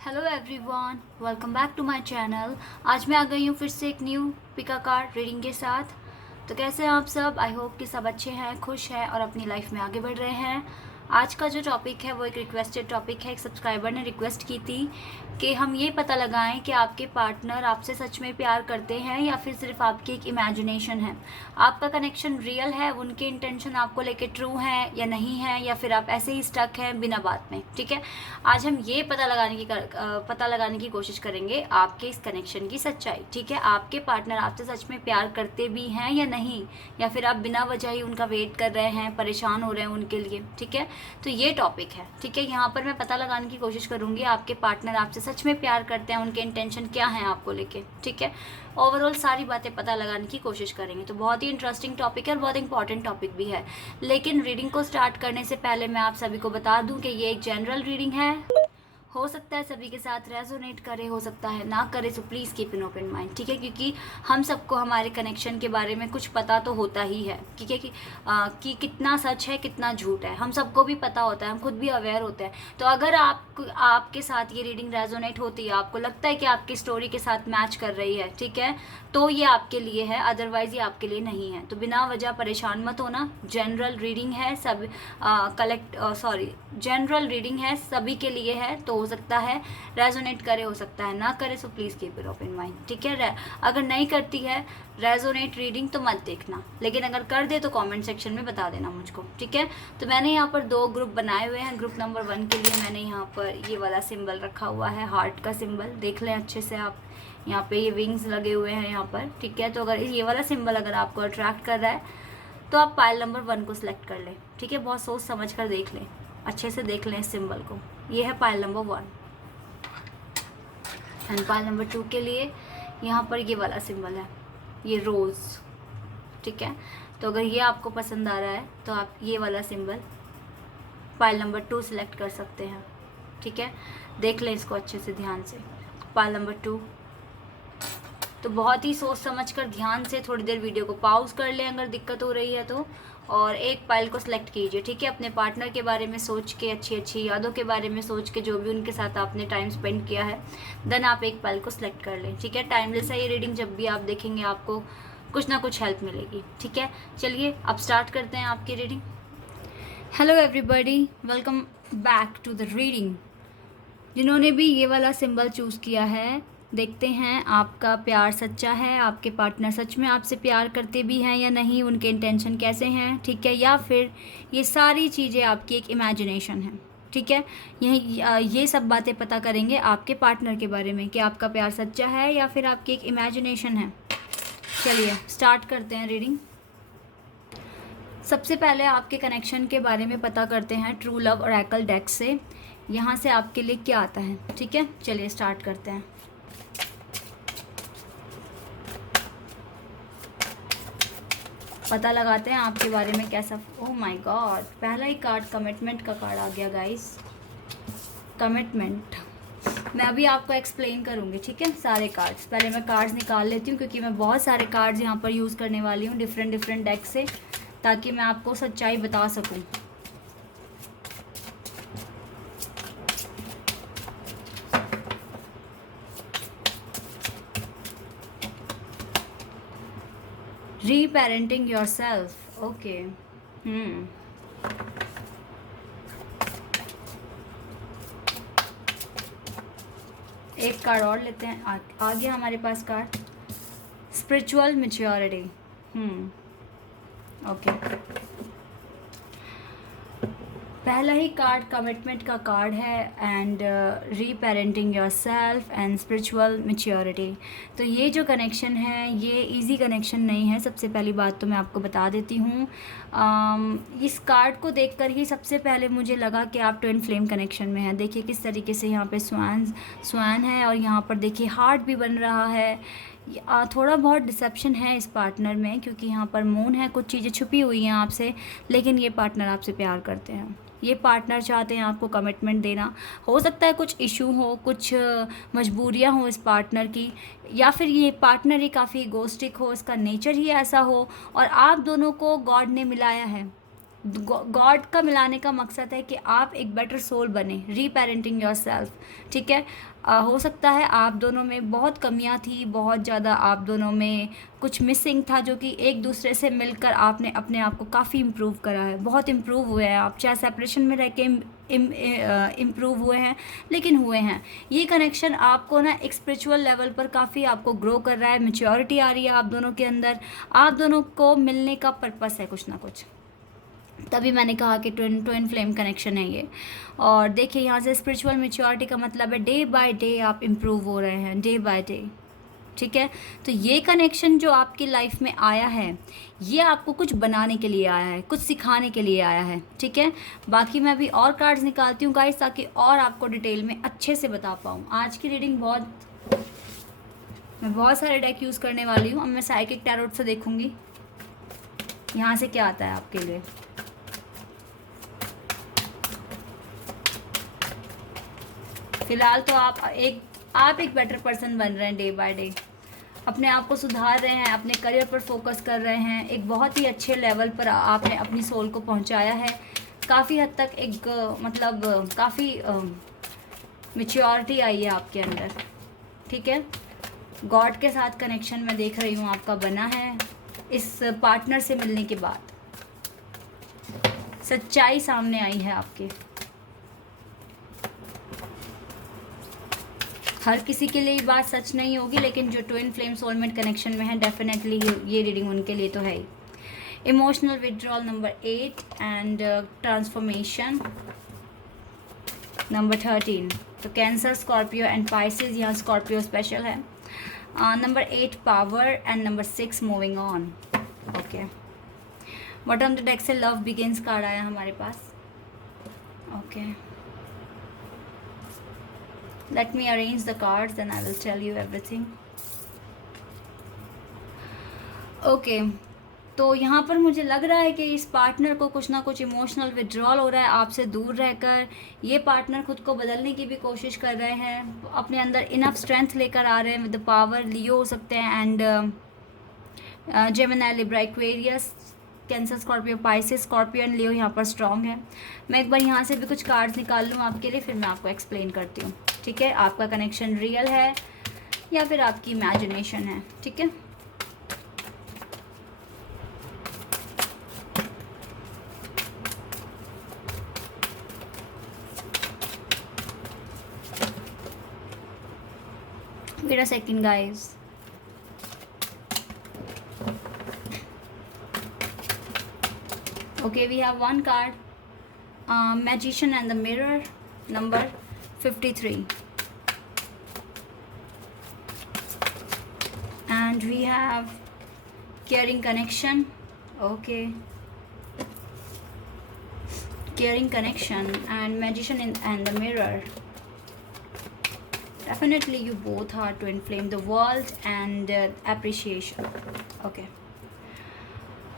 Hello everyone, welcome back to my channel. आज मैं आ गई हूँ फिर से एक न्यू पिका कार्ड रीडिंग के साथ। तो कैसे हैं आप सब? आई होप कि सब अच्छे हैं, खुश हैं और अपनी लाइफ में आगे बढ़ रहे हैं। आज का जो टॉपिक है वो एक रिक्वेस्टेड टॉपिक है। एक सब्सक्राइबर ने रिक्वेस्ट की थी कि हम ये पता लगाएं कि आपके पार्टनर आपसे सच में प्यार करते हैं या फिर सिर्फ आपकी एक इमेजिनेशन है। आपका कनेक्शन रियल है, उनके इंटेंशन आपको लेके ट्रू है या नहीं है, या फिर आप ऐसे ही स्टक हैं बिना बात में। ठीक है, आज हम ये पता लगाने की कोशिश करेंगे आपके इस कनेक्शन की सच्चाई। ठीक है, आपके पार्टनर आपसे सच में प्यार करते भी हैं या नहीं, या फिर आप बिना वजह ही उनका वेट कर रहे हैं, परेशान हो रहे हैं उनके लिए। ठीक है, तो ये टॉपिक है। ठीक है, यहाँ पर मैं पता लगाने की कोशिश करूंगी आपके पार्टनर आपसे सच में प्यार करते हैं, उनके इंटेंशन क्या हैं आपको लेके। ठीक है, ओवरऑल सारी बातें पता लगाने की कोशिश करेंगे। तो बहुत ही इंटरेस्टिंग टॉपिक है और बहुत इंपॉर्टेंट टॉपिक भी है। लेकिन रीडिंग को स्टार्ट करने से पहले मैं आप सभी को बता दूं कि ये एक जनरल रीडिंग है। हो सकता है सभी के साथ रेजोनेट करे, हो सकता है ना करे, so please keep in open mind. ठीक है, क्योंकि हम सबको हमारे कनेक्शन के बारे में कुछ पता तो होता ही है। ठीक है कि कितना सच है कितना झूठ है, हम सबको भी पता होता है, हम खुद भी अवेयर होते हैं। तो अगर आपके साथ ये रीडिंग रेजोनेट होती है, आपको लगता है कि आपकी स्टोरी के साथ मैच कर रही है, ठीक है, तो ये आपके लिए है, अदरवाइज ये आपके लिए नहीं है। तो बिना वजह परेशान मत होना। जनरल रीडिंग है, सब जनरल रीडिंग है, सभी के लिए है। तो हो सकता है रेजोनेट करे, हो सकता है ना करे, so please keep it open mind. ठीक है, अगर नहीं करती है रेजोनेट रीडिंग तो मत देखना, लेकिन अगर कर दे तो कमेंट सेक्शन में बता देना मुझको। ठीक है, तो मैंने यहाँ पर 2 ग्रुप बनाए हुए हैं। ग्रुप नंबर 1 के लिए मैंने यहाँ पर ये वाला सिंबल रखा हुआ है, हार्ट का सिंबल। देख लें अच्छे से आप, यहाँ पे ये विंग्स लगे हुए हैं यहाँ पर। ठीक है, तो अगर ये वाला सिंबल अगर आपको अट्रैक्ट कर रहा है तो आप पाइल नंबर 1 को सिलेक्ट कर लें। ठीक है, बहुत सोच समझ कर देख लें, अच्छे से देख लें इस सिंबल को। ये है pile number 1। And pile number 2 के लिए यहाँ पर ये वाला सिंबल है, ये रोज़। ठीक है, तो अगर ये आपको पसंद आ रहा है तो आप ये वाला सिंबल पाइल नंबर 2 सिलेक्ट कर सकते हैं। ठीक है, देख लें इसको अच्छे से ध्यान से। पाइल नंबर 2, तो बहुत ही सोच समझ कर ध्यान से थोड़ी देर वीडियो को पॉज कर लें अगर दिक्कत हो रही है तो, और एक पाइल को सिलेक्ट कीजिए। ठीक है, अपने पार्टनर के बारे में सोच के, अच्छी अच्छी यादों के बारे में सोच के, जो भी उनके साथ आपने टाइम स्पेंड किया है, देन आप एक पाइल को सिलेक्ट कर लें। ठीक है, टाइमलेस है ये रीडिंग, जब भी आप देखेंगे आपको कुछ ना कुछ हेल्प मिलेगी। ठीक है, चलिए अब स्टार्ट करते हैं आपकी reading. Hello everybody, welcome back to the reading. जिन्होंने भी ये वाला सिंबल चूज़ किया है, देखते हैं आपका प्यार सच्चा है, आपके पार्टनर सच में आपसे प्यार करते भी हैं या नहीं, उनके इंटेंशन कैसे हैं। ठीक है, या फिर ये सारी चीज़ें आपकी एक इमेजिनेशन है। ठीक है, ये सब बातें पता करेंगे आपके पार्टनर के बारे में कि आपका प्यार सच्चा है या फिर आपकी एक इमेजिनेशन है। चलिए स्टार्ट करते हैं रीडिंग। सबसे पहले आपके कनेक्शन के बारे में पता करते हैं ट्रू लव ओरेकल डेक से। यहाँ से आपके लिए क्या आता है। ठीक है, चलिए स्टार्ट करते हैं। पता लगाते हैं आपके बारे में कैसा। ओह माय गॉड, पहला ही कार्ड कमिटमेंट का कार्ड आ गया गाइस। कमिटमेंट मैं अभी आपको एक्सप्लेन करूँगी। ठीक है, सारे कार्ड्स, पहले मैं कार्ड्स निकाल लेती हूँ क्योंकि मैं बहुत सारे कार्ड्स यहाँ पर यूज़ करने वाली हूँ डिफरेंट डेक से, ताकि मैं आपको सच्चाई बता सकूँ। Reparenting yourself, okay. एक कार्ड और लेते हैं। आ गया हमारे पास कार्ड स्पिरिचुअल मैच्योरिटी। ओके, पहला ही कार्ड कमिटमेंट का कार्ड है, and reparenting yourself and spiritual maturity. तो ये जो कनेक्शन है ये इजी कनेक्शन नहीं है, सबसे पहली बात तो मैं आपको बता देती हूँ। इस कार्ड को देखकर ही सबसे पहले मुझे लगा कि आप ट्विन फ्लेम कनेक्शन में हैं। देखिए किस तरीके से यहाँ पे स्वान है, और यहाँ पर देखिए हार्ट भी बन रहा है। थोड़ा बहुत डिसेप्शन है इस पार्टनर में, क्योंकि यहाँ पर मून है, कुछ चीज़ें छुपी हुई हैं आपसे, लेकिन ये पार्टनर आपसे प्यार करते हैं। ये पार्टनर चाहते हैं आपको कमिटमेंट देना। हो सकता है कुछ इशू हो, कुछ मजबूरियां हो इस पार्टनर की, या फिर ये पार्टनर ही काफ़ी इगोइस्टिक हो, इसका नेचर ही ऐसा हो, और आप दोनों को गॉड ने मिलाया है। गॉड का मिलाने का मकसद है कि आप एक बेटर सोल बने, रीपेरेंटिंग योर सेल्फ, ठीक है। हो सकता है आप दोनों में बहुत कमियां थी, बहुत ज़्यादा आप दोनों में कुछ मिसिंग था, जो कि एक दूसरे से मिलकर आपने अपने आप को काफ़ी इम्प्रूव करा है, बहुत इम्प्रूव हुए हैं आप, चाहे सेपरेशन में रह के इम्प्रूव हुए हैं, लेकिन हुए हैं। ये कनेक्शन आपको ना एक स्पिरिचुअल लेवल पर काफ़ी आपको ग्रो कर रहा है, मैच्योरिटी आ रही है आप दोनों के अंदर, आप दोनों को मिलने का पर्पस है कुछ ना कुछ, तभी मैंने कहा कि ट्विन फ्लेम कनेक्शन है ये। और देखिए यहाँ से स्पिरिचुअल मैच्योरिटी का मतलब है डे बाय डे आप इम्प्रूव हो रहे हैं, डे बाय डे, ठीक है। तो ये कनेक्शन जो आपकी लाइफ में आया है, ये आपको कुछ बनाने के लिए आया है, कुछ सिखाने के लिए आया है, ठीक है। बाकी मैं अभी और कार्ड्स निकालती हूँ गाइस, ताकि और आपको डिटेल में अच्छे से बता पाऊँ। आज की रीडिंग मैं बहुत सारे डेक यूज़ करने वाली हूँ। अब मैं साइकिक टैरोट से देखूँगी यहाँ से क्या आता है आपके लिए। फिलहाल तो आप एक बेटर पर्सन बन रहे हैं, डे बाय डे अपने आप को सुधार रहे हैं, अपने करियर पर फोकस कर रहे हैं, एक बहुत ही अच्छे लेवल पर आपने अपनी सोल को पहुंचाया है। काफ़ी हद तक एक मतलब काफ़ी मैच्योरिटी आई है आपके अंदर, ठीक है। गॉड के साथ कनेक्शन मैं देख रही हूँ आपका बना है इस पार्टनर से मिलने के बाद। सच्चाई सामने आई है आपके। हर किसी के लिए ये बात सच नहीं होगी, लेकिन जो ट्विन फ्लेम सोलमेट कनेक्शन में है डेफिनेटली ये रीडिंग उनके लिए तो है ही। Emotional withdrawal number 8 and transformation number 13। तो कैंसर, स्कॉर्पियो एंड पाइसेस, यहाँ स्कॉर्पियो स्पेशल है। Number 8 power and number 6 moving on. Okay, bottom the deck से लव बिगिंस कार्ड आया हमारे पास। Okay, let me arrange the cards and I will tell you everything. Okay, तो यहाँ पर मुझे लग रहा है कि इस पार्टनर को कुछ ना कुछ इमोशनल विड्रॉल हो रहा है आपसे दूर रहकर। ये पार्टनर खुद को बदलने की भी कोशिश कर रहे हैं, अपने अंदर इनफ स्ट्रेंथ लेकर आ रहे हैं विद द पावर। लियो हो सकते हैं and Gemini, Libra, Aquarius, Cancer, Scorpio, Pisces, Scorpio and Leo यहाँ पर स्ट्रॉन्ग है। मैं एक बार यहाँ से भी कुछ कार्ड्स निकाल लूँ आपके लिए, फिर मैं आपको एक्सप्लेन करती हूँ, ठीक है। आपका कनेक्शन रियल है या फिर आपकी इमेजिनेशन है, ठीक है। Wait a second guys. Okay, we have one card, Magician and the Mirror, number 53. And we have Caring Connection. Okay, Caring Connection and Magician and the Mirror. Definitely you both are twin flame, the world and appreciation. Okay,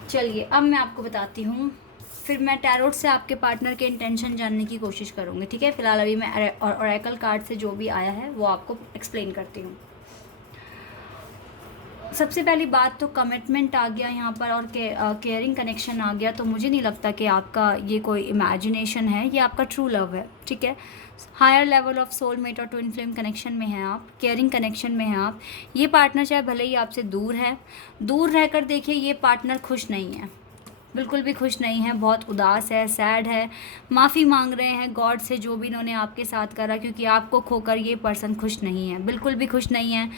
चलिए अब मैं आपको बताती हूँ, फिर मैं tarot से आपके पार्टनर के इंटेंशन जानने की कोशिश करूँगी, ठीक है। फिलहाल अभी मैं ओरेकल कार्ड से जो भी आया है वो आपको एक्सप्लेन करती हूँ। सबसे पहली बात तो कमिटमेंट आ गया यहाँ पर और केयरिंग कनेक्शन आ गया। तो मुझे नहीं लगता कि आपका ये कोई इमेजिनेशन है, ये आपका ट्रू लव है, ठीक है। हायर लेवल ऑफ सोलमेट और ट्विन फ्लेम कनेक्शन में हैं आप, केयरिंग कनेक्शन में हैं आप। ये पार्टनर चाहे भले ही आपसे दूर है, दूर रहकर देखिए ये पार्टनर खुश नहीं है, बिल्कुल भी खुश नहीं है, बहुत उदास है, सैड है, माफ़ी मांग रहे हैं गॉड से जो भी इन्होंने आपके साथ करा, क्योंकि आपको खोकर ये पर्सन खुश नहीं है, बिल्कुल भी खुश नहीं है।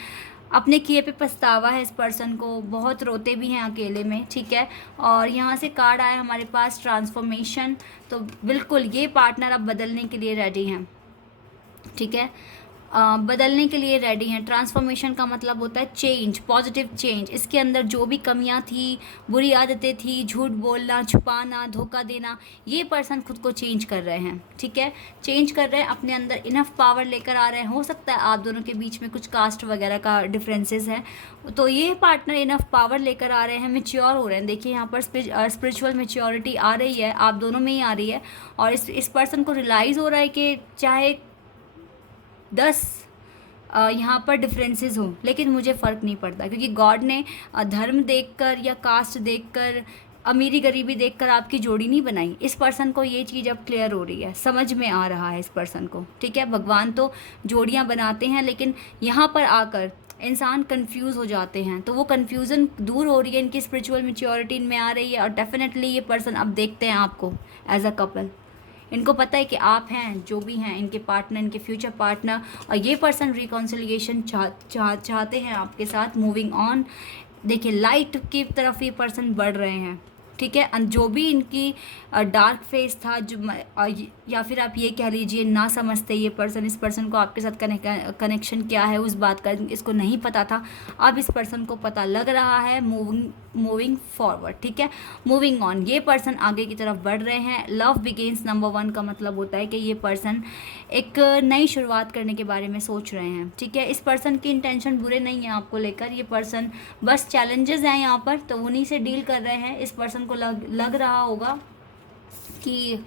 अपने किए पे पछतावा है इस पर्सन को, बहुत रोते भी हैं अकेले में, ठीक है। और यहाँ से कार्ड आया हमारे पास ट्रांसफॉर्मेशन। तो बिल्कुल ये पार्टनर अब बदलने के लिए रेडी हैं, ठीक है। बदलने के लिए रेडी हैं। ट्रांसफॉर्मेशन का मतलब होता है चेंज, पॉजिटिव चेंज। इसके अंदर जो भी कमियां थी, बुरी आदतें थी, झूठ बोलना, छुपाना, धोखा देना, ये पर्सन खुद को चेंज कर रहे हैं, ठीक है। चेंज कर रहे हैं, अपने अंदर इनफ पावर लेकर आ रहे हैं। हो सकता है आप दोनों के बीच में कुछ कास्ट वगैरह का डिफरेंसेस है, तो ये पार्टनर इनफ पावर लेकर आ रहे हैं, मेच्योर हो रहे हैं। देखिए यहाँ पर स्पिरिचुअल मेच्योरिटी आ रही है, आप दोनों में ही आ रही है। और इस पर्सन को रियलाइज़ हो रहा है कि चाहे 10 यहाँ पर डिफरेंसेस हों, लेकिन मुझे फ़र्क नहीं पड़ता, क्योंकि गॉड ने धर्म देखकर या कास्ट देखकर अमीरी गरीबी देखकर आपकी जोड़ी नहीं बनाई। इस पर्सन को ये चीज़ अब क्लियर हो रही है, समझ में आ रहा है इस पर्सन को, ठीक है। भगवान तो जोड़ियाँ बनाते हैं, लेकिन यहाँ पर आकर इंसान कंफ्यूज हो जाते हैं, तो वो कंफ्यूजन दूर हो रही है, इनकी स्पिरिचुअल मैच्योरिटी इनमें आ रही है, और डेफिनेटली ये पर्सन अब देखते हैं आपको एज अ कपल। इनको पता है कि आप हैं जो भी हैं इनके पार्टनर, इनके फ्यूचर पार्टनर, और ये पर्सन रिकॉन्सिलिएशन चाहते हैं आपके साथ, मूविंग ऑन। देखिए लाइट की तरफ ये पर्सन बढ़ रहे हैं, ठीक है। जो भी इनकी डार्क फेस था, जो या फिर आप ये कह लीजिए ना समझते ये पर्सन, इस पर्सन को आपके साथ कनेक्शन क्या है उस बात का इसको नहीं पता था, अब इस पर्सन को पता लग रहा है। मूविंग फॉरवर्ड, ठीक है, मूविंग ऑन। ये पर्सन आगे की तरफ बढ़ रहे हैं। लव बिगेन्स नंबर 1 का मतलब होता है कि ये पर्सन एक नई शुरुआत करने के बारे में सोच रहे हैं, ठीक है। इस पर्सन की इंटेंशन बुरे नहीं है आपको लेकर, ये पर्सन बस चैलेंजेस हैं यहाँ पर, तो उन्हीं से डील कर रहे हैं। इस पर्सन को लग रहा होगा कि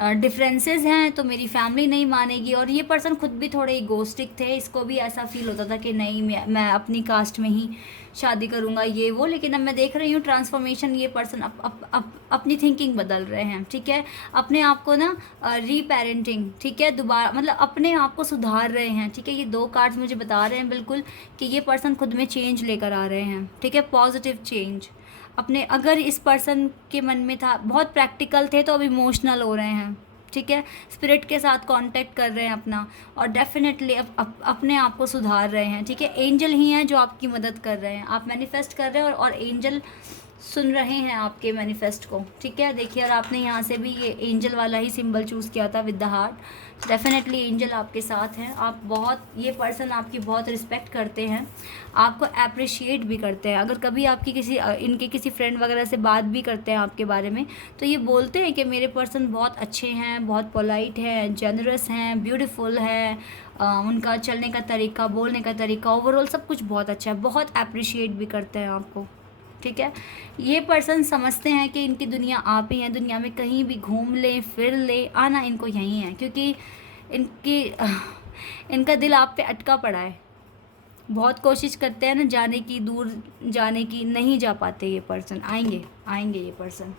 डिफरेंसेस हैं तो मेरी फैमिली नहीं मानेगी, और ये पर्सन खुद भी थोड़े इगोस्टिक थे, इसको भी ऐसा फील होता था कि नहीं मैं अपनी कास्ट में ही शादी करूँगा ये वो। लेकिन अब मैं देख रही हूँ ट्रांसफॉर्मेशन, ये पर्सन अपनी थिंकिंग बदल रहे हैं, ठीक है। अपने आप को ना रीपेरेंटिंग, ठीक है, दोबारा मतलब अपने आप को सुधार रहे हैं, ठीक है। ये 2 कार्ड्स मुझे बता रहे हैं बिल्कुल कि ये पर्सन खुद में चेंज लेकर आ रहे हैं, ठीक है, पॉजिटिव चेंज अपने। अगर इस पर्सन के मन में था, बहुत प्रैक्टिकल थे, तो अब इमोशनल हो रहे हैं, ठीक है, स्पिरिट के साथ कांटेक्ट कर रहे हैं अपना, और डेफिनेटली अपने आप को सुधार रहे हैं, ठीक है। एंजल ही हैं जो आपकी मदद कर रहे हैं, आप मैनिफेस्ट कर रहे हैं और एंजल सुन रहे हैं आपके मैनिफेस्ट को, ठीक है। देखिए, और आपने यहाँ से भी ये एंजल वाला ही सिंबल चूज़ किया था with the heart, definitely angel आपके साथ हैं। आप बहुत, ये पर्सन आपकी बहुत रिस्पेक्ट करते हैं, आपको अप्रिशिएट भी करते हैं। अगर कभी आपकी इनके किसी फ्रेंड वगैरह से बात भी करते हैं आपके बारे में, तो ये बोलते हैं कि मेरे पर्सन बहुत अच्छे हैं, बहुत पोलाइट हैं, जेनरस हैं, ब्यूटीफुल है, उनका चलने का तरीका, बोलने का तरीका, ओवरऑल सब कुछ बहुत अच्छा है, बहुत अप्रिशिएट भी करते हैं आपको, ठीक है। ये पर्सन समझते हैं कि इनकी दुनिया आप ही हैं, दुनिया में कहीं भी घूम ले फिर ले, आना इनको यहीं है, क्योंकि इनका दिल आप पे अटका पड़ा है। बहुत कोशिश करते हैं ना जाने की, दूर जाने की, नहीं जा पाते ये पर्सन। आएंगे ये पर्सन,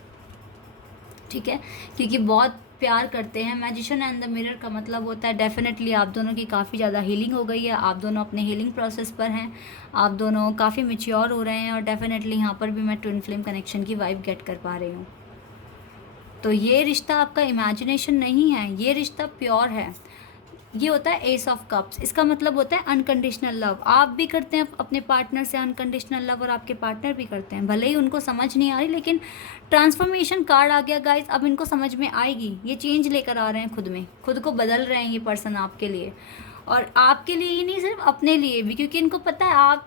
ठीक है, क्योंकि बहुत प्यार करते हैं। मैजिशियन एंड द मिरर का मतलब होता है डेफिनेटली आप दोनों की काफ़ी ज़्यादा हीलिंग हो गई है, आप दोनों अपने हीलिंग प्रोसेस पर हैं, आप दोनों काफ़ी मैच्योर हो रहे हैं, और डेफिनेटली यहाँ पर भी मैं ट्विन फ्लेम कनेक्शन की वाइब गेट कर पा रही हूँ। तो ये रिश्ता आपका इमेजिनेशन नहीं है, ये रिश्ता प्योर है। ये होता है एस ऑफ कप्स, इसका मतलब होता है अनकंडीशनल लव। आप भी करते हैं अपने पार्टनर से अनकंडीशनल लव, और आपके पार्टनर भी करते हैं, भले ही उनको समझ नहीं आ रही, लेकिन ट्रांसफॉर्मेशन कार्ड आ गया गाइस, अब इनको समझ में आएगी। ये चेंज लेकर आ रहे हैं खुद में, खुद को बदल रहे हैं ये पर्सन आपके लिए, और आपके लिए ही नहीं, सिर्फ अपने लिए भी, क्योंकि इनको पता है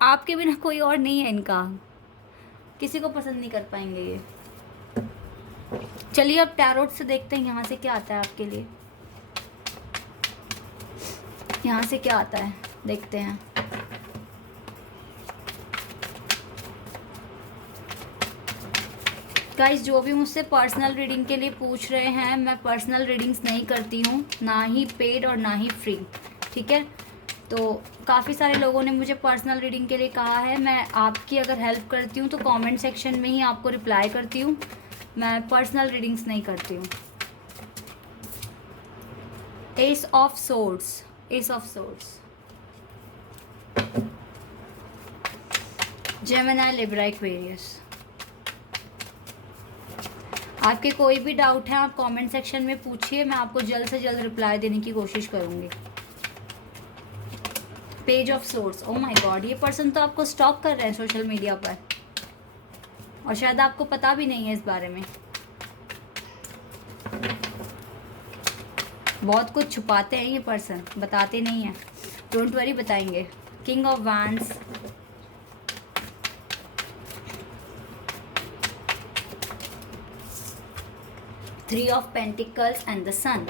आपके बिना कोई और नहीं है इनका, किसी को पसंद नहीं कर पाएंगे ये। चलिए अब टैरोट से देखते हैं यहाँ से क्या आता है आपके लिए, यहाँ से क्या आता है देखते हैं। गाइस, जो भी मुझसे पर्सनल रीडिंग के लिए पूछ रहे हैं, मैं पर्सनल रीडिंग्स नहीं करती हूँ, ना ही पेड और ना ही फ्री, ठीक है। तो काफ़ी सारे लोगों ने मुझे पर्सनल रीडिंग के लिए कहा है, मैं आपकी अगर हेल्प करती हूँ तो कमेंट सेक्शन में ही आपको रिप्लाई करती हूँ, मैं पर्सनल रीडिंग्स नहीं करती हूँ। S of swords, S of swords, Gemini, Libra, Aquarius. आपके कोई भी डाउट है आप कमेंट सेक्शन में पूछिए, मैं आपको जल्द से जल्द रिप्लाई देने की कोशिश करूँगी। Page of source, O my God, ये पर्सन तो आपको स्टॉक कर रहे हैं सोशल मीडिया पर, और शायद आपको पता भी नहीं है इस बारे में। बहुत कुछ छुपाते हैं ये पर्सन, बताते नहीं हैं, डोंट वरी, बताएंगे। King of wands, three of pentacles and the sun.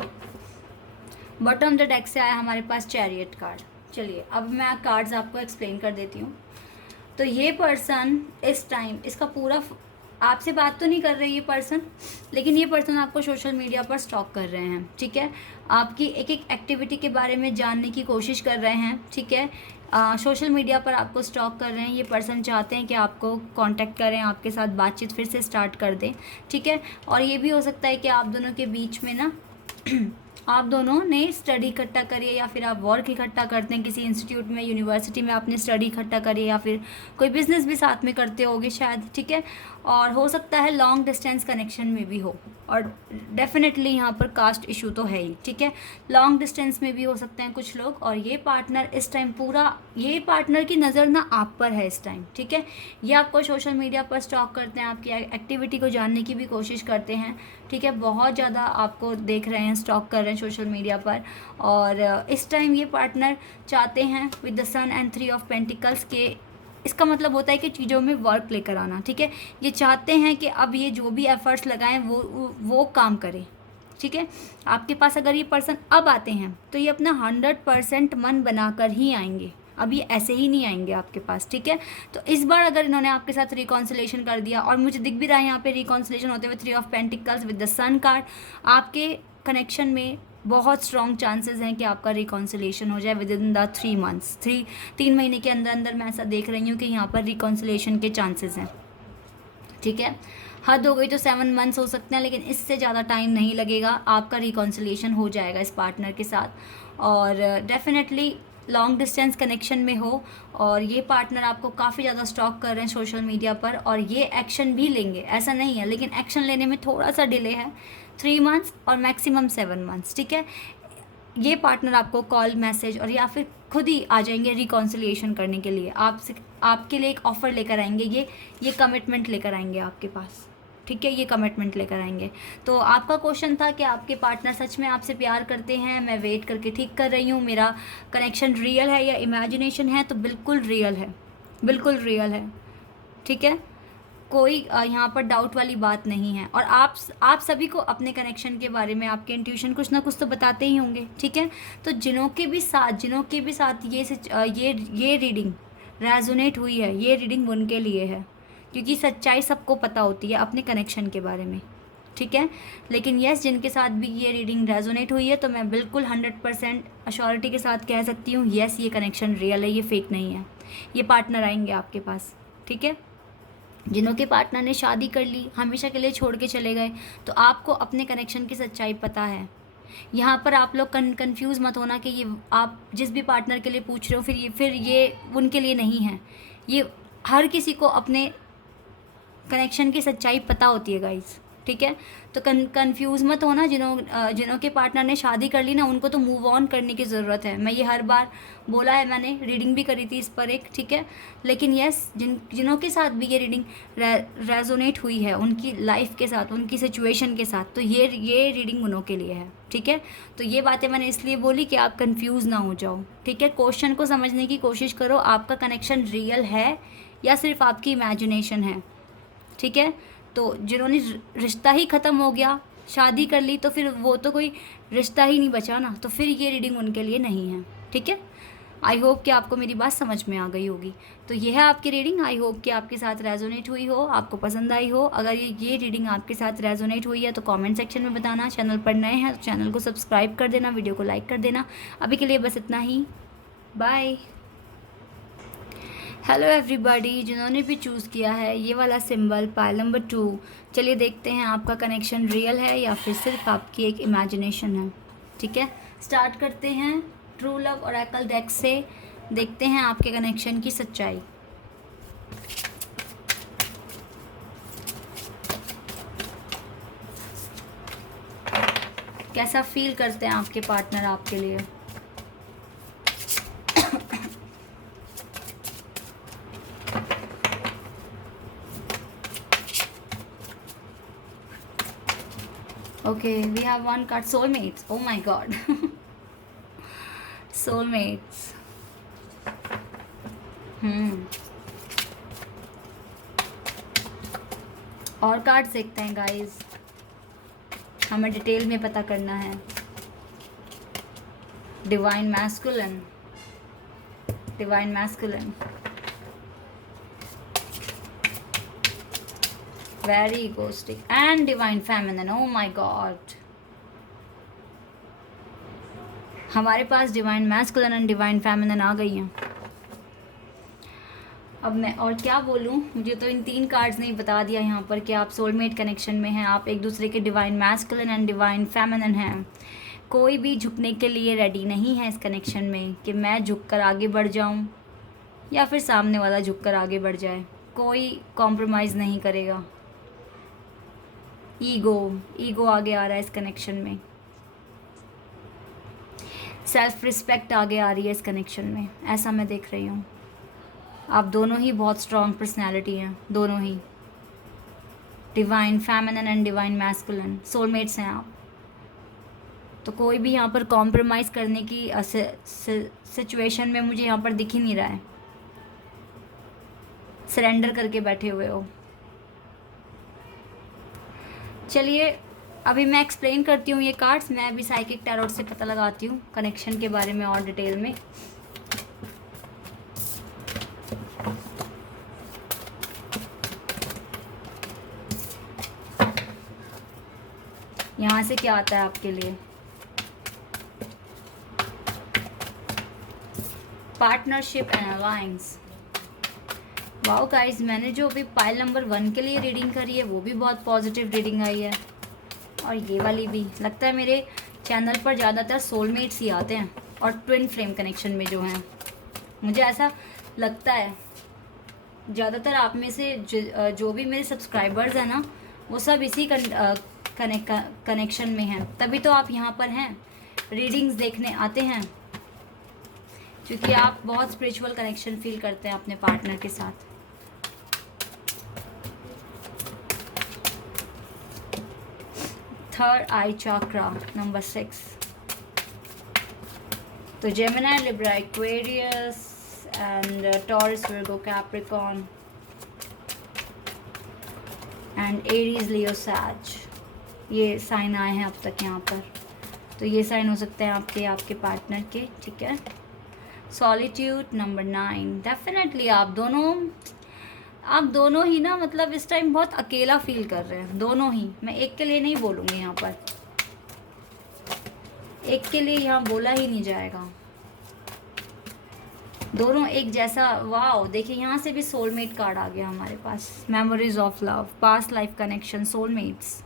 Bottom the deck से आया हमारे पास चैरियट कार्ड। चलिए अब मैं कार्ड्स आपको एक्सप्लेन कर देती हूँ। तो ये पर्सन इस टाइम, इसका पूरा आपसे बात तो नहीं कर रहे ये पर्सन, लेकिन ये पर्सन आपको सोशल मीडिया पर स्टॉक कर रहे हैं, ठीक है। आपकी एक एक एक्टिविटी के बारे में जानने की कोशिश कर रहे हैं, ठीक है। सोशल मीडिया पर आपको स्टॉक कर रहे हैं। ये पर्सन चाहते हैं कि आपको कांटेक्ट करें, आपके साथ बातचीत फिर से स्टार्ट कर दें, ठीक है। और ये भी हो सकता है कि आप दोनों के बीच में ना आप दोनों ने स्टडी इकट्ठा करी है, या फिर आप वर्क इकट्ठा करते हैं किसी इंस्टीट्यूट में, यूनिवर्सिटी में आपने स्टडी इकट्ठा करी है, या फिर कोई बिजनेस भी साथ में करते होगे शायद, ठीक है। और हो सकता है लॉन्ग डिस्टेंस कनेक्शन में भी हो, और डेफिनेटली यहाँ पर कास्ट इशू तो है ही, ठीक है। लॉन्ग डिस्टेंस में भी हो सकते हैं कुछ लोग। और ये पार्टनर इस टाइम पूरा, ये पार्टनर की नज़र ना आप पर है इस टाइम, ठीक है। ये आपको सोशल मीडिया पर स्टॉक करते हैं, आपकी एक्टिविटी को जानने की भी कोशिश करते हैं, ठीक है। बहुत ज़्यादा आपको देख रहे हैं, स्टॉक कर रहे हैं सोशल मीडिया पर। और इस टाइम ये पार्टनर चाहते हैं with the sun and 3 of pentacles के, इसका मतलब होता है कि चीज़ों में वर्क लेकर आना, ठीक है। ये चाहते हैं कि अब ये जो भी एफर्ट्स लगाएं वो काम करें, ठीक है। आपके पास अगर ये पर्सन अब आते हैं तो ये अपना 100% मन बनाकर ही आएंगे, अब ये ऐसे ही नहीं आएंगे आपके पास, ठीक है। तो इस बार अगर इन्होंने आपके साथ रिकॉन्सिलेशन कर दिया, और मुझे दिख भी रहा है यहाँ पे रिकॉन्सिलेशन होते हुए 3 of pentacles with the sun card, आपके कनेक्शन में बहुत स्ट्रॉन्ग चांसेस हैं कि आपका रिकॉन्सिलेशन हो जाए विद इन द 3 मंथ्स। 3 महीने के अंदर अंदर मैं ऐसा देख रही हूँ कि यहाँ पर रिकॉन्सिलेशन के चांसेस हैं, ठीक है। हद हो गई तो 7 मंथ्स हो सकते हैं, लेकिन इससे ज़्यादा टाइम नहीं लगेगा, आपका रिकॉन्सिलेशन हो जाएगा इस पार्टनर के साथ। और डेफिनेटली लॉन्ग डिस्टेंस कनेक्शन में हो, और ये पार्टनर आपको काफ़ी ज़्यादा स्टॉक कर रहे हैं सोशल मीडिया पर, और ये एक्शन भी लेंगे, ऐसा नहीं है, लेकिन एक्शन लेने में थोड़ा सा डिले है, 3 मंथ्स और मैक्सिमम 7 मंथ्स, ठीक है। ये पार्टनर आपको कॉल, मैसेज और या फिर खुद ही आ जाएंगे रिकॉन्सिलिएशन करने के लिए, आपसे आपके लिए एक ऑफ़र लेकर आएंगे, ये कमिटमेंट लेकर आएंगे आपके पास, ठीक है। ये कमिटमेंट लेकर आएंगे। तो आपका क्वेश्चन था कि आपके पार्टनर सच में आपसे प्यार करते हैं, मैं वेट करके ठीक कर रही हूँ, मेरा कनेक्शन रियल है या इमेजिनेशन है? तो बिल्कुल रियल है, बिल्कुल रियल है, ठीक है। कोई यहाँ पर डाउट वाली बात नहीं है। और आप सभी को अपने कनेक्शन के बारे में आपके इंट्यूशन कुछ ना कुछ तो बताते ही होंगे, ठीक है। तो जिनों के भी साथ ये रीडिंग रेजोनेट हुई है, ये रीडिंग उनके लिए है, क्योंकि सच्चाई सबको पता होती है अपने कनेक्शन के बारे में, ठीक है। लेकिन यस, जिनके साथ भी ये रीडिंग रेजोनेट हुई है, तो मैं बिल्कुल 100% अश्योरिटी के साथ कह सकती हूँ, यस ये कनेक्शन रियल है, ये फेक नहीं है। ये पार्टनर आएंगे आपके पास, ठीक है। जिनों के पार्टनर ने शादी कर ली, हमेशा के लिए छोड़ के चले गए, तो आपको अपने कनेक्शन की सच्चाई पता है। यहाँ पर आप लोग कंफ्यूज मत होना कि ये आप जिस भी पार्टनर के लिए पूछ रहे हो फिर ये उनके लिए नहीं है। ये हर किसी को अपने कनेक्शन की सच्चाई पता होती है गाइस, ठीक है। तो कंफ्यूज मत होना। जिनों के पार्टनर ने शादी कर ली ना, उनको तो मूव ऑन करने की ज़रूरत है। मैं ये हर बार बोला है, मैंने रीडिंग भी करी थी इस पर एक, ठीक है। लेकिन यस, जिनों के साथ भी ये रीडिंग रेजोनेट हुई है उनकी लाइफ के साथ, उनकी सिचुएशन के साथ, तो ये रीडिंग उन्हों के लिए है, ठीक है। तो ये बातें मैंने इसलिए बोली कि आप कंफ्यूज ना हो जाओ, ठीक है। क्वेश्चन को समझने की कोशिश करो, आपका कनेक्शन रियल है या सिर्फ आपकी इमेजिनेशन है, ठीक है। तो जिन्होंने रिश्ता ही ख़त्म हो गया, शादी कर ली, तो फिर वो तो कोई रिश्ता ही नहीं बचा ना, तो फिर ये रीडिंग उनके लिए नहीं है, ठीक है। आई होप कि आपको मेरी बात समझ में आ गई होगी। तो ये है आपकी रीडिंग। आई होप कि आपके साथ रेजोनेट हुई हो, आपको पसंद आई हो। अगर ये रीडिंग आपके साथ रेजोनेट हुई है तो कमेंट सेक्शन में बताना। चैनल पर नए हैं तो चैनल को सब्सक्राइब कर देना, वीडियो को लाइक कर देना। अभी के लिए बस इतना ही, बाय। हेलो एवरीबॉडी, जिन्होंने भी चूज़ किया है ये वाला सिंबल पाइल नंबर 2, चलिए देखते हैं आपका कनेक्शन रियल है या फिर सिर्फ आपकी एक इमेजिनेशन है, ठीक है। स्टार्ट करते हैं ट्रू लव ओरेकल डेक से, देखते हैं आपके कनेक्शन की सच्चाई। कैसा फील करते हैं आपके पार्टनर आपके लिए? Okay, we have one card, soulmates. Oh my god. Soulmates. और कार्ड देखते हैं गाइस, हमें डिटेल में पता करना है। Divine masculine, divine masculine, very egoistic and divine feminine. Oh my god, हमारे पास divine masculine and divine feminine आ गई हैं। अब मैं और क्या बोलूँ, मुझे तो इन 3 कार्ड्स ने बता दिया यहाँ पर कि आप सोलमेट कनेक्शन में हैं, आप एक दूसरे के divine masculine and divine feminine हैं। कोई भी झुकने के लिए रेडी नहीं है इस कनेक्शन में कि मैं झुककर आगे बढ़ जाऊँ या फिर सामने वाला झुककर आगे बढ़ जाए। कोई कॉम्प्रोमाइज़ नहीं करेगा। ईगो आगे आ रहा है इस कनेक्शन में, सेल्फ रिस्पेक्ट आगे आ रही है इस कनेक्शन में, ऐसा मैं देख रही हूँ। आप दोनों ही बहुत स्ट्रॉन्ग पर्सनैलिटी हैं, दोनों ही divine feminine and divine masculine, soulmates हैं आप। तो कोई भी यहाँ पर कॉम्प्रोमाइज़ करने की सिचुएशन में मुझे यहाँ पर दिख ही नहीं रहा है। सरेंडर करके बैठे हुए हो। चलिए अभी मैं एक्सप्लेन करती हूँ ये कार्ड्स। मैं अभी साइकिक टैरोट से पता लगाती हूँ कनेक्शन के बारे में और डिटेल में। यहाँ से क्या आता है आपके लिए। Partnership and alliance. Wow guys, मैंने जो अभी पाइल नंबर 1 के लिए रीडिंग करी है वो भी बहुत पॉजिटिव रीडिंग आई है, और ये वाली भी। लगता है मेरे चैनल पर ज़्यादातर सोलमेट्स ही आते हैं और ट्विन फ्लेम कनेक्शन में जो हैं, मुझे ऐसा लगता है। ज़्यादातर आप में से जो भी मेरे सब्सक्राइबर्स हैं ना, वो सब इसी कनेक्शन में हैं, तभी तो आप यहाँ पर हैं, रीडिंग्स देखने आते हैं, क्योंकि आप बहुत स्पिरिचुअल कनेक्शन फील करते हैं अपने पार्टनर के साथ। Third eye chakra number 6। तो Gemini, Libra, Aquarius and Taurus, Virgo, Capricorn and Aries, Leo, Sag, ये साइन आए हैं अब तक यहाँ पर। तो ये साइन हो सकते हैं आपके पार्टनर के, ठीक है। Solitude number 9। डेफिनेटली आप दोनों ही ना, मतलब इस टाइम बहुत अकेला फील कर रहे हैं, दोनों ही। मैं एक के लिए नहीं बोलूँगी यहाँ पर, एक के लिए यहाँ बोला ही नहीं जाएगा, दोनों एक जैसा। वाओ, देखिए यहाँ से भी सोलमेट कार्ड आ गया हमारे पास। Memories of love, past life connection, soulmates,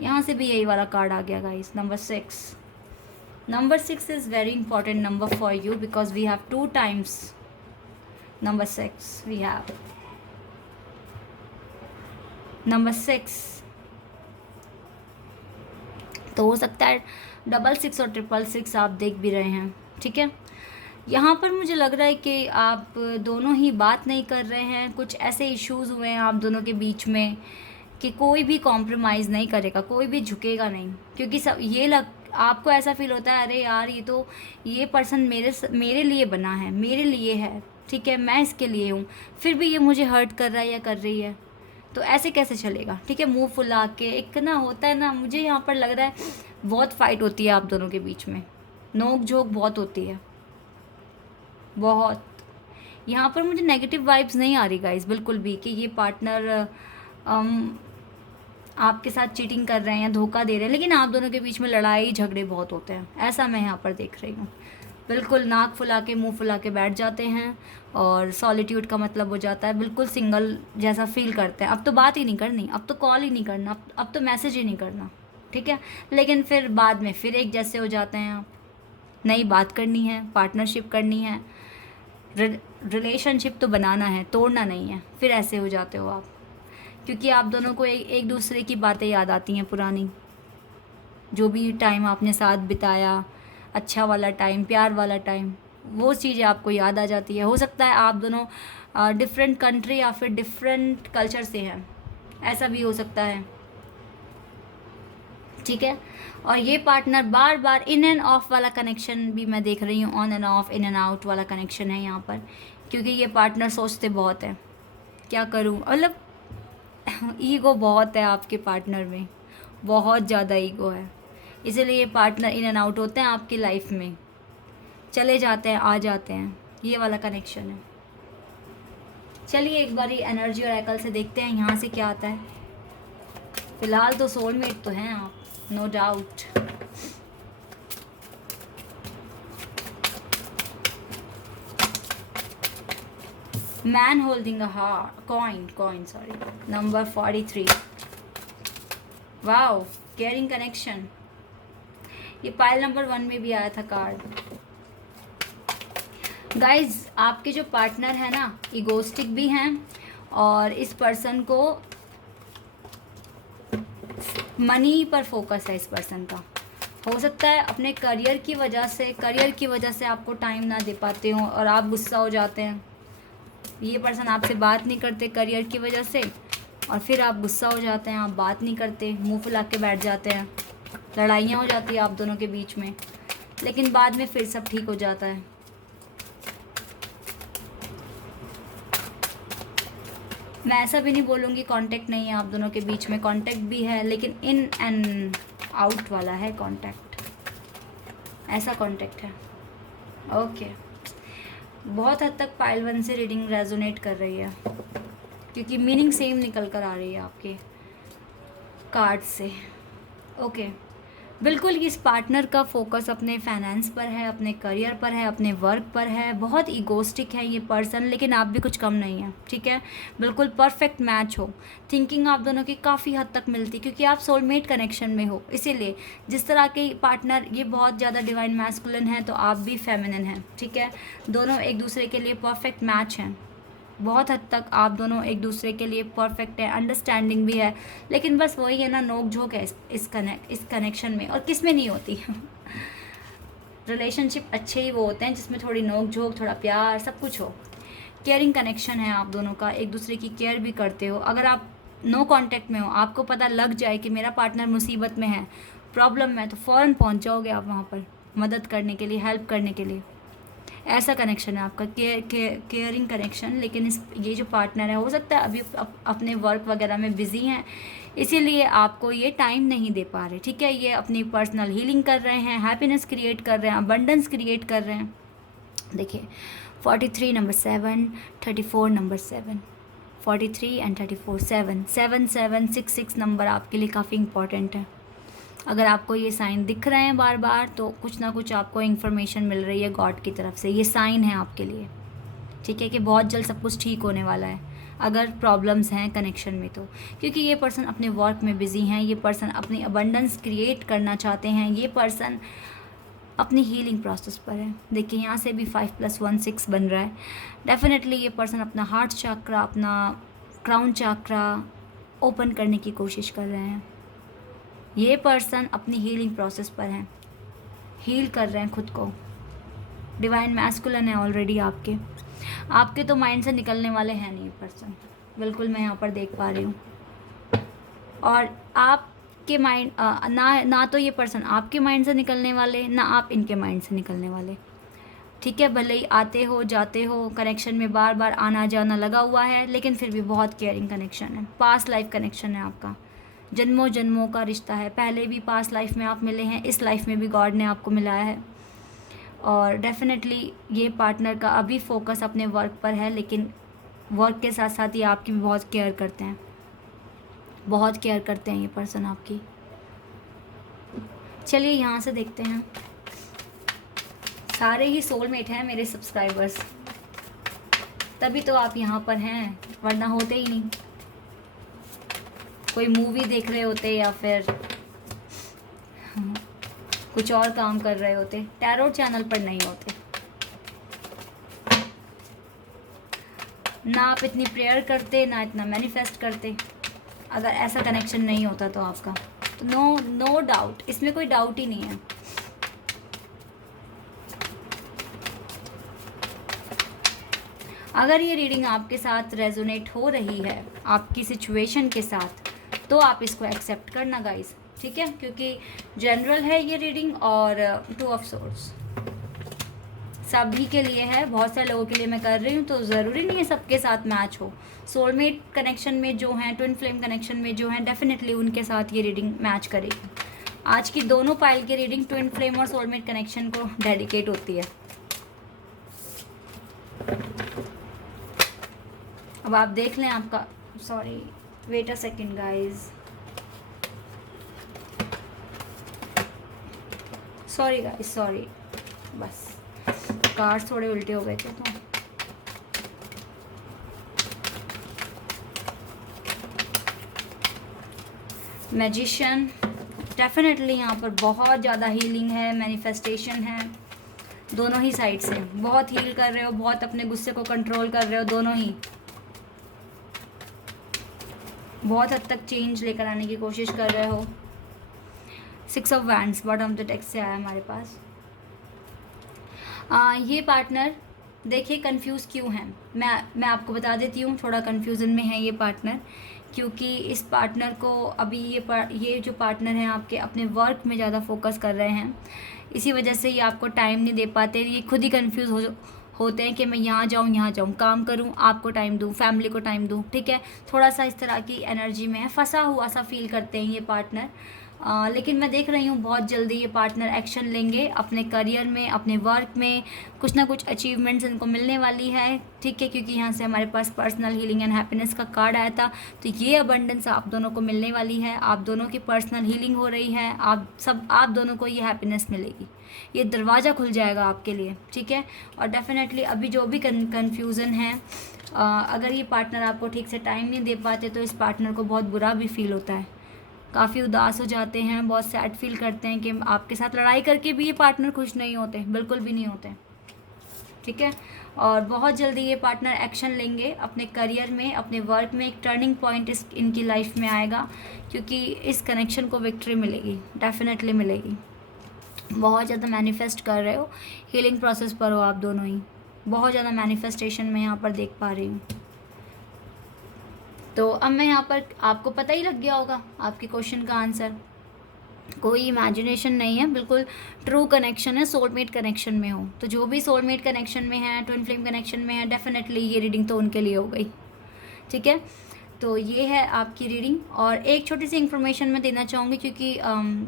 यहाँ से भी यही वाला कार्ड आ गया guys. Number 6। Number 6 is very important number for you because we have 2 times number 6. We have number 6, तो हो सकता है 66 और 666 आप देख भी रहे हैं, ठीक है। यहाँ पर मुझे लग रहा है कि आप दोनों ही बात नहीं कर रहे हैं, कुछ ऐसे इश्यूज़ हुए हैं आप दोनों के बीच में कि कोई भी कॉम्प्रोमाइज़ नहीं करेगा, कोई भी झुकेगा नहीं, क्योंकि सब आपको ऐसा फील होता है, अरे यार ये पर्सन मेरे लिए बना है, मेरे लिए है, ठीक है, मैं इसके लिए हूँ, फिर भी ये मुझे हर्ट कर रहा है या कर रही है, तो ऐसे कैसे चलेगा, ठीक है। मुंह फुला के एक ना होता है ना, मुझे यहाँ पर लग रहा है बहुत फाइट होती है आप दोनों के बीच में, नोक झोंक बहुत होती है, बहुत। यहाँ पर मुझे नेगेटिव वाइब्स नहीं आ रही गाइस बिल्कुल भी, कि ये पार्टनर आपके साथ चीटिंग कर रहे हैं या धोखा दे रहे हैं, लेकिन आप दोनों के बीच में लड़ाई झगड़े बहुत होते हैं, ऐसा मैं यहाँ पर देख रही हूँ। बिल्कुल नाक फुला के मुंह फुला के बैठ जाते हैं, और सॉलिट्यूड का मतलब हो जाता है बिल्कुल सिंगल जैसा फील करते हैं। अब तो बात ही नहीं करनी, अब तो कॉल ही नहीं करना, अब तो मैसेज ही नहीं करना, ठीक है। लेकिन फिर बाद में फिर एक जैसे हो जाते हैं आप, नई बात करनी है, पार्टनरशिप करनी है, रिलेशनशिप तो बनाना है, तोड़ना नहीं है, फिर ऐसे हो जाते हो आप, क्योंकि आप दोनों को एक दूसरे की बातें याद आती हैं पुरानी, जो भी टाइम आपने साथ बिताया, अच्छा वाला टाइम, प्यार वाला टाइम, वो चीज़ें आपको याद आ जाती है। हो सकता है आप दोनों डिफरेंट कंट्री या फिर डिफरेंट कल्चर से हैं, ऐसा भी हो सकता है, ठीक है। और ये partner bar bar in end of वाला कनेक्शन भी मैं देख रही हूँ, on end of, in and out वाला कनेक्शन है यहाँ पर, क्योंकि ये पार्टनर सोचते बहुत है, क्या करूँ, मतलब ईगो बहुत है आपके पार्टनर में, बहुत ज़्यादा ईगो है, इसीलिए ये पार्टनर इन एंड आउट होते हैं आपकी लाइफ में, चले जाते हैं आ जाते हैं, ये वाला कनेक्शन है। चलिए एक बार ये एनर्जी और एकल से देखते हैं यहाँ से क्या आता है। फिलहाल तो सोलमेट तो हैं आप, no doubt. Man holding a heart, coin sorry, number 43। Wow, caring connection. ये पाइल नंबर 1 में भी आया था कार्ड। गाइज, आपके जो पार्टनर है ना, इगोस्टिक भी हैं और इस पर्सन को मनी पर फोकस है। इस पर्सन का हो सकता है अपने करियर की वजह से आपको टाइम ना दे पाते हो और आप गुस्सा हो जाते हैं। ये पर्सन आपसे बात नहीं करते करियर की वजह से, और फिर आप गुस्सा हो जाते हैं, आप बात नहीं करते, मुंह फुला के बैठ जाते हैं, लड़ाइयाँ हो जाती है आप दोनों के बीच में, लेकिन बाद में फिर सब ठीक हो जाता है। मैं ऐसा भी नहीं बोलूँगी कांटेक्ट नहीं है आप दोनों के बीच में, कांटेक्ट भी है, लेकिन इन एंड आउट वाला है कांटेक्ट, ऐसा कांटेक्ट है। ओके, बहुत हद तक पाइल 1 से रीडिंग रेजोनेट कर रही है, क्योंकि मीनिंग सेम निकल कर आ रही है आपके कार्ड से। ओके, बिल्कुल इस पार्टनर का फोकस अपने फाइनेंस पर है, अपने करियर पर है, अपने वर्क पर है। बहुत ईगोस्टिक है ये पर्सन, लेकिन आप भी कुछ कम नहीं है, ठीक है। बिल्कुल परफेक्ट मैच हो, थिंकिंग आप दोनों की काफ़ी हद तक मिलती, क्योंकि आप सोलमेट कनेक्शन में हो। इसीलिए जिस तरह के पार्टनर, ये बहुत ज़्यादा डिवाइन मैस्कुलिन है तो आप भी फेमिनिन हैं, ठीक है। दोनों एक दूसरे के लिए परफेक्ट मैच हैं। बहुत हद तक आप दोनों एक दूसरे के लिए परफेक्ट है, अंडरस्टैंडिंग भी है, लेकिन बस वही है ना, नोक झोंक है इस कनेक्शन में, और किस में नहीं होती। रिलेशनशिप अच्छे ही वो होते हैं जिसमें थोड़ी नोक झोंक, थोड़ा प्यार, सब कुछ हो। केयरिंग कनेक्शन है आप दोनों का, एक दूसरे की केयर भी करते हो। अगर आप नो कांटेक्ट में हो, आपको पता लग जाए कि मेरा पार्टनर मुसीबत में है, प्रॉब्लम में, तो फ़ौरन पहुंच जाओगे आप वहाँ पर मदद करने के लिए, हेल्प करने के लिए। ऐसा कनेक्शन है आपका, केयरिंग कनेक्शन। लेकिन ये जो पार्टनर है, हो सकता है अभी अपने वर्क वगैरह में बिज़ी हैं, इसीलिए आपको ये टाइम नहीं दे पा रहे, ठीक है। ये अपनी पर्सनल हीलिंग कर रहे हैं, हैप्पीनेस क्रिएट कर रहे हैं, अबंडेंस क्रिएट कर रहे हैं। देखिए 43 नंबर 7, 34 नंबर 7, 43 एंड 34, 7, 7, 7, 6, 6 नंबर आपके लिए काफ़ी इंपॉर्टेंट है। अगर आपको ये साइन दिख रहे हैं बार बार, तो कुछ ना कुछ आपको इन्फॉर्मेशन मिल रही है गॉड की तरफ से, ये साइन है आपके लिए, ठीक है, कि बहुत जल्द सब कुछ ठीक होने वाला है अगर प्रॉब्लम्स हैं कनेक्शन में तो। क्योंकि ये पर्सन अपने वर्क में बिज़ी हैं, ये पर्सन अपनी अबंडेंस क्रिएट करना चाहते हैं, ये पर्सन अपनी हीलिंग प्रोसेस पर है। देखिए यहाँ से भी 5 + 1 6 बन रहा है। डेफिनेटली ये पर्सन अपना हार्ट चक्रा, अपना क्राउन चक्रा ओपन करने की कोशिश कर रहे हैं। ये पर्सन अपनी हीलिंग प्रोसेस पर हैं, हील कर रहे हैं खुद को। डिवाइन मैस्कुलिन है ऑलरेडी आपके तो माइंड से निकलने वाले हैं नहीं ये पर्सन, बिल्कुल मैं यहाँ पर देख पा रही हूँ। और आपके माइंड ना तो ये पर्सन आपके माइंड से निकलने वाले, ना आप इनके माइंड से निकलने वाले, ठीक है। भले ही आते हो जाते हो, कनेक्शन में बार बार आना जाना लगा हुआ है, लेकिन फिर भी बहुत केयरिंग कनेक्शन है, पास्ट लाइफ कनेक्शन है आपका, जन्मों जन्मों का रिश्ता है। पहले भी पास्ट लाइफ में आप मिले हैं, इस लाइफ में भी गॉड ने आपको मिलाया है। और डेफिनेटली ये पार्टनर का अभी फोकस अपने वर्क पर है, लेकिन वर्क के साथ साथ ये आपकी भी बहुत केयर करते हैं, बहुत केयर करते हैं ये पर्सन आपकी। चलिए यहाँ से देखते हैं। सारे ही सोलमेट हैं मेरे सब्सक्राइबर्स, तभी तो आप यहाँ पर हैं, वरना होते ही नहीं। कोई मूवी देख रहे होते या फिर कुछ और काम कर रहे होते, टैरो चैनल पर नहीं होते। ना आप इतनी प्रेयर करते, ना इतना मैनिफेस्ट करते, अगर ऐसा कनेक्शन नहीं होता तो आपका। तो नो डाउट, इसमें कोई डाउट ही नहीं है। अगर ये रीडिंग आपके साथ रेजोनेट हो रही है आपकी सिचुएशन के साथ, तो आप इसको एक्सेप्ट करना गाइस, ठीक है। क्योंकि जनरल है ये रीडिंग, और 2 ऑफ सोर्ड्स सभी के लिए है, बहुत सारे लोगों के लिए मैं कर रही हूँ, तो ज़रूरी नहीं है सबके साथ मैच हो। सोलमेट कनेक्शन में जो हैं, ट्विन फ्लेम कनेक्शन में जो हैं, डेफिनेटली उनके साथ ये रीडिंग मैच करेगी। आज की दोनों पाइल की रीडिंग ट्विन फ्लेम और सोलमेट कनेक्शन को डेडिकेट होती है। अब आप देख लें आपका, sorry wait a second guys, sorry guys, sorry, बस कार्ड्स थोड़े उल्टे हो गए थे तो। मैजिशियन, डेफिनेटली यहाँ पर बहुत ज़्यादा हीलिंग है, मैनिफेस्टेशन है, दोनों ही साइड से बहुत हील कर रहे हो, बहुत अपने गुस्से को कंट्रोल कर रहे हो, दोनों ही बहुत हद तक चेंज लेकर आने की कोशिश कर रहे हो। 6 of wands bottom of the text से आया हमारे पास। ये पार्टनर देखिए कंफ्यूज क्यों है, मैं आपको बता देती हूँ, थोड़ा कंफ्यूजन में है ये पार्टनर, क्योंकि इस पार्टनर को अभी ये जो पार्टनर हैं आपके अपने वर्क में ज़्यादा फोकस कर रहे हैं, इसी वजह से ये आपको टाइम नहीं दे पाते। ये खुद ही कंफ्यूज होते हैं कि मैं यहाँ जाऊँ, काम करूँ, आपको टाइम दूँ, फैमिली को टाइम दूँ, ठीक है। थोड़ा सा इस तरह की एनर्जी में है, फंसा हुआ सा फील करते हैं ये पार्टनर। लेकिन मैं देख रही हूँ बहुत जल्दी ये पार्टनर एक्शन लेंगे अपने करियर में, अपने वर्क में, कुछ ना कुछ अचीवमेंट्स इनको मिलने वाली है, ठीक है। क्योंकि यहाँ से हमारे पास पर्सनल हीलिंग एंड हैप्पीनेस का कार्ड आया था, तो ये अबंडेंस आप दोनों को मिलने वाली है, आप दोनों की पर्सनल हीलिंग हो रही है, आप दोनों को ये हैप्पीनेस मिलेगी, ये दरवाज़ा खुल जाएगा आपके लिए, ठीक है। और डेफिनेटली अभी जो भी कन्फ्यूज़न है, अगर ये पार्टनर आपको ठीक से टाइम नहीं दे पाते तो इस पार्टनर को बहुत बुरा भी फील होता है, काफ़ी उदास हो जाते हैं, बहुत सैड फील करते हैं कि आपके साथ लड़ाई करके भी ये पार्टनर खुश नहीं होते, बिल्कुल भी नहीं होते, ठीक है। और बहुत जल्दी ये पार्टनर एक्शन लेंगे अपने करियर में, अपने वर्क में, एक टर्निंग पॉइंट इनकी लाइफ में आएगा, क्योंकि इस कनेक्शन को विक्ट्री मिलेगी, डेफिनेटली मिलेगी। बहुत ज़्यादा मैनिफेस्ट कर रहे हो, हीलिंग प्रोसेस पर हो आप दोनों ही, बहुत ज़्यादा मैनिफेस्टेशन मैं यहाँ पर देख पा रही हूँ। तो अब मैं यहाँ पर, आपको पता ही लग गया होगा आपके क्वेश्चन का आंसर, कोई इमेजिनेशन नहीं है, बिल्कुल ट्रू कनेक्शन है, सोलमेट कनेक्शन में हो। तो जो भी सोलमेट कनेक्शन में है, ट्विन फ्लेम कनेक्शन में है, डेफिनेटली ये रीडिंग तो उनके लिए हो गई, ठीक है। तो ये है आपकी रीडिंग। और एक छोटी सी इन्फॉर्मेशन मैं देना चाहूँगी, क्योंकि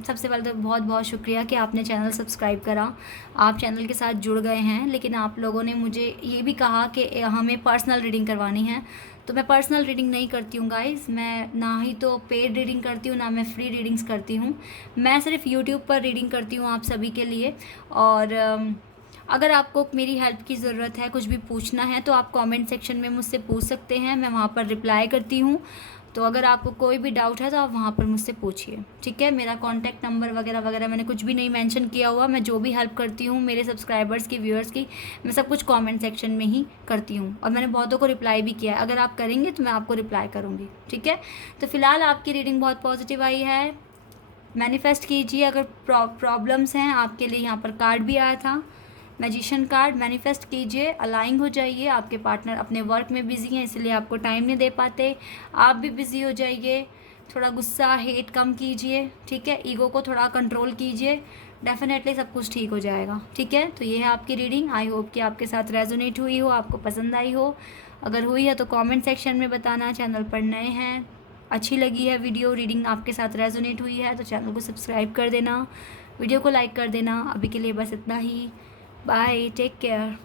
सबसे पहले तो बहुत बहुत शुक्रिया कि आपने चैनल सब्सक्राइब करा, आप चैनल के साथ जुड़ गए हैं, लेकिन आप लोगों ने मुझे ये भी कहा कि हमें पर्सनल रीडिंग करवानी है, तो मैं पर्सनल रीडिंग नहीं करती हूँ गाइस, मैं ना ही तो पेड रीडिंग करती हूँ, ना मैं फ्री रीडिंग्स करती हूँ, मैं सिर्फ यूट्यूब पर रीडिंग करती हूँ आप सभी के लिए। और अगर आपको मेरी हेल्प की ज़रूरत है, कुछ भी पूछना है, तो आप कमेंट सेक्शन में मुझसे पूछ सकते हैं, मैं वहाँ पर रिप्लाई करती हूँ। तो अगर आपको कोई भी डाउट है तो आप वहाँ पर मुझसे पूछिए, ठीक है। मेरा कॉन्टैक्ट नंबर वगैरह वगैरह मैंने कुछ भी नहीं मेंशन किया हुआ, मैं जो भी हेल्प करती हूँ मेरे सब्सक्राइबर्स की, व्यूअर्स की, मैं सब कुछ कमेंट सेक्शन में ही करती हूँ, और मैंने बहुतों को रिप्लाई भी किया है। अगर आप करेंगे तो मैं आपको रिप्लाई करूँगी, ठीक है। तो फिलहाल आपकी रीडिंग बहुत पॉजिटिव आई है, मैनिफेस्ट कीजिए। अगर प्रॉब्लम्स हैं आपके लिए, यहाँ पर कार्ड भी आया था, मैजिशियन कार्ड, मैनिफेस्ट कीजिए, अलाइंग हो जाइए। आपके पार्टनर अपने वर्क में बिजी हैं, इसलिए आपको टाइम नहीं दे पाते, आप भी बिजी हो जाइए, थोड़ा गुस्सा हेट कम कीजिए, ठीक है, ईगो को थोड़ा कंट्रोल कीजिए, डेफिनेटली सब कुछ ठीक हो जाएगा, ठीक है। तो ये है आपकी रीडिंग, आई होप कि आपके साथ रेजोनेट हुई हो, आपको पसंद आई हो। अगर हुई है तो कमेंट सेक्शन में बताना, चैनल पर नए हैं, अच्छी लगी है वीडियो, रीडिंग आपके साथ रेजोनेट हुई है, तो चैनल को सब्सक्राइब कर देना, वीडियो को लाइक कर देना। अभी के लिए बस इतना ही, बाय, टेक केयर।